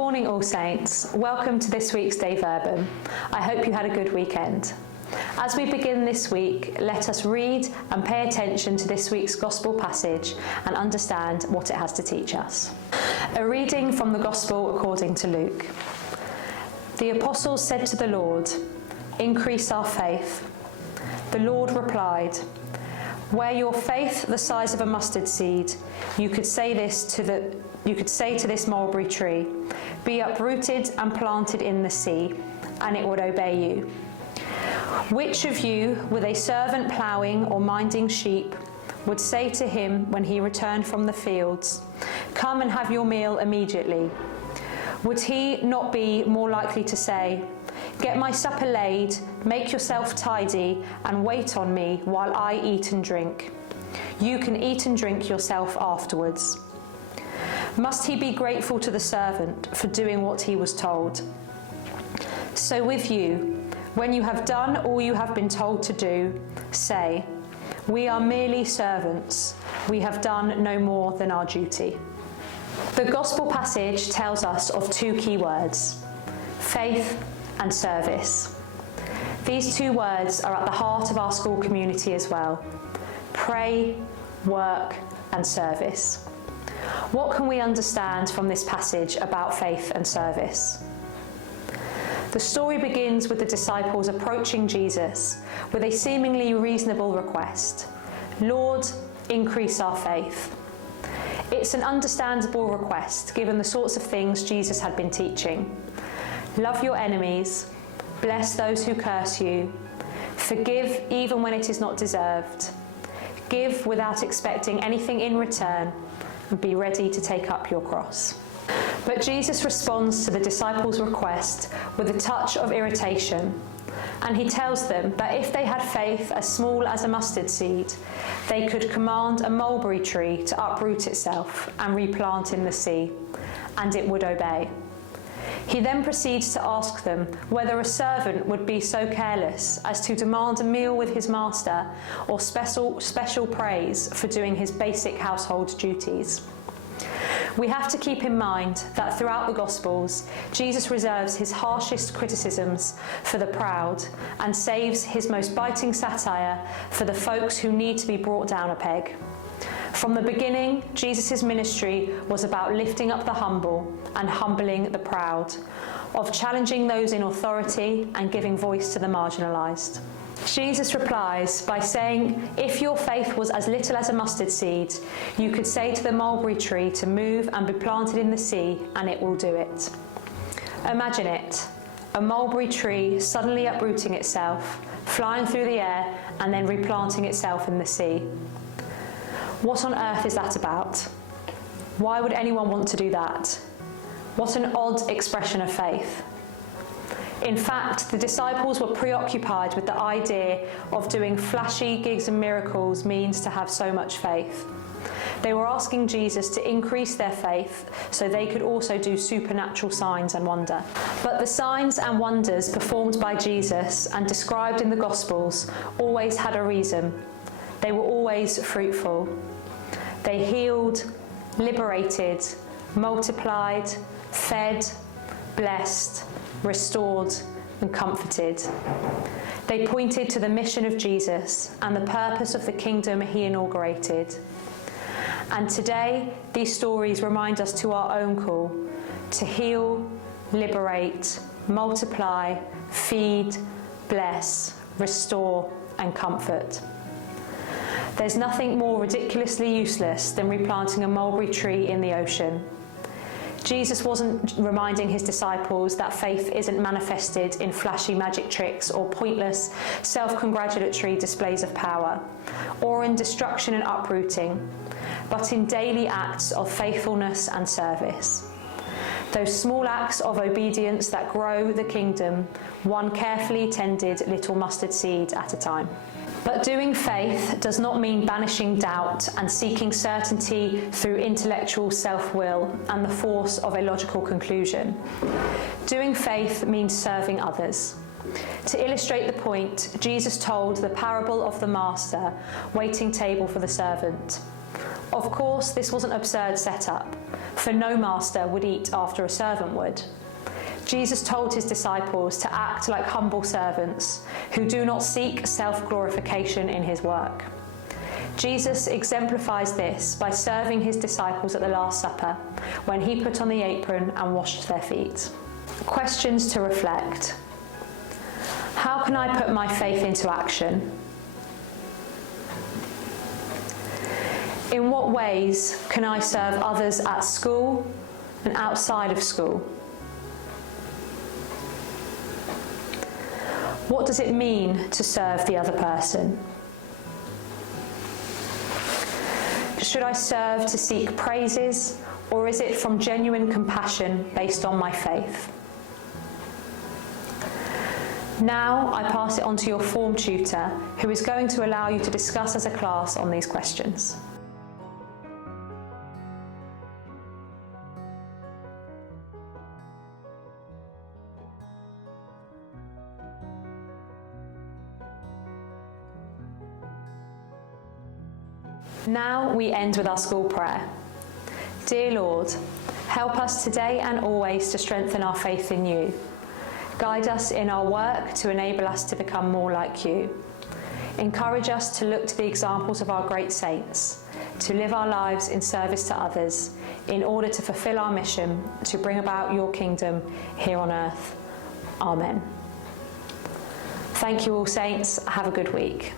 morning, All Saints. Welcome to this week's Day Verbum. I hope you had a good weekend. As we begin this week, let us read and pay attention to this week's Gospel passage and understand what it has to teach us. A reading from the Gospel according to Luke. The apostles said to the Lord, "Increase our faith." The Lord replied, "Were your faith the size of a mustard seed, you could say to this mulberry tree, 'Be uprooted and planted in the sea,' and it would obey you. Which of you, with a servant ploughing or minding sheep, would say to him when he returned from the fields, 'Come and have your meal immediately'? Would he not be more likely to say, 'Get my supper laid, make yourself tidy, and wait on me while I eat and drink? You can eat and drink yourself afterwards'? Must he be grateful to the servant for doing what he was told? So with you, when you have done all you have been told to do, say, 'We are merely servants. We have done no more than our duty.'" The Gospel passage tells us of two key words: faith and service. These two words are at the heart of our school community as well: pray, work, and service. What can we understand from this passage about faith and service? The story begins with the disciples approaching Jesus with a seemingly reasonable request: "Lord, increase our faith." It's an understandable request given the sorts of things Jesus had been teaching. Love your enemies, bless those who curse you, forgive even when it is not deserved, give without expecting anything in return, and be ready to take up your cross. But Jesus responds to the disciples' request with a touch of irritation, and he tells them that if they had faith as small as a mustard seed, they could command a mulberry tree to uproot itself and replant in the sea, and it would obey. He then proceeds to ask them whether a servant would be so careless as to demand a meal with his master or special praise for doing his basic household duties. We have to keep in mind that throughout the Gospels, Jesus reserves his harshest criticisms for the proud and saves his most biting satire for the folks who need to be brought down a peg. From the beginning, Jesus' ministry was about lifting up the humble and humbling the proud, of challenging those in authority and giving voice to the marginalised. Jesus replies by saying, if your faith was as little as a mustard seed, you could say to the mulberry tree to move and be planted in the sea, and it will do it. Imagine it, a mulberry tree suddenly uprooting itself, flying through the air, and then replanting itself in the sea. What on earth is that about? Why would anyone want to do that? What an odd expression of faith. In fact, the disciples were preoccupied with the idea of doing flashy gigs and miracles means to have so much faith. They were asking Jesus to increase their faith so they could also do supernatural signs and wonder. But the signs and wonders performed by Jesus and described in the Gospels always had a reason. They were always fruitful. They healed, liberated, multiplied, fed, blessed, restored, and comforted. They pointed to the mission of Jesus and the purpose of the kingdom he inaugurated. And today, these stories remind us to our own call to heal, liberate, multiply, feed, bless, restore, and comfort. There's nothing more ridiculously useless than replanting a mulberry tree in the ocean. Jesus wasn't reminding his disciples that faith isn't manifested in flashy magic tricks or pointless, self-congratulatory displays of power, or in destruction and uprooting, but in daily acts of faithfulness and service. Those small acts of obedience that grow the kingdom, one carefully tended little mustard seed at a time. But doing faith does not mean banishing doubt and seeking certainty through intellectual self-will and the force of a logical conclusion. Doing faith means serving others. To illustrate the point, Jesus told the parable of the master waiting table for the servant. Of course, this was an absurd setup, for no master would eat after a servant would. Jesus told his disciples to act like humble servants who do not seek self-glorification in his work. Jesus exemplifies this by serving his disciples at the Last Supper when he put on the apron and washed their feet. Questions to reflect. How can I put my faith into action? In what ways can I serve others at school and outside of school? What does it mean to serve the other person? Should I serve to seek praises, or is it from genuine compassion based on my faith? Now I pass it on to your form tutor, who is going to allow you to discuss as a class on these questions. Now we end with our school prayer. Dear Lord, help us today and always to strengthen our faith in you. Guide us in our work to enable us to become more like you. Encourage us to look to the examples of our great saints, to live our lives in service to others, in order to fulfill our mission to bring about your kingdom here on earth. Amen. Thank you all, saints. Have a good week.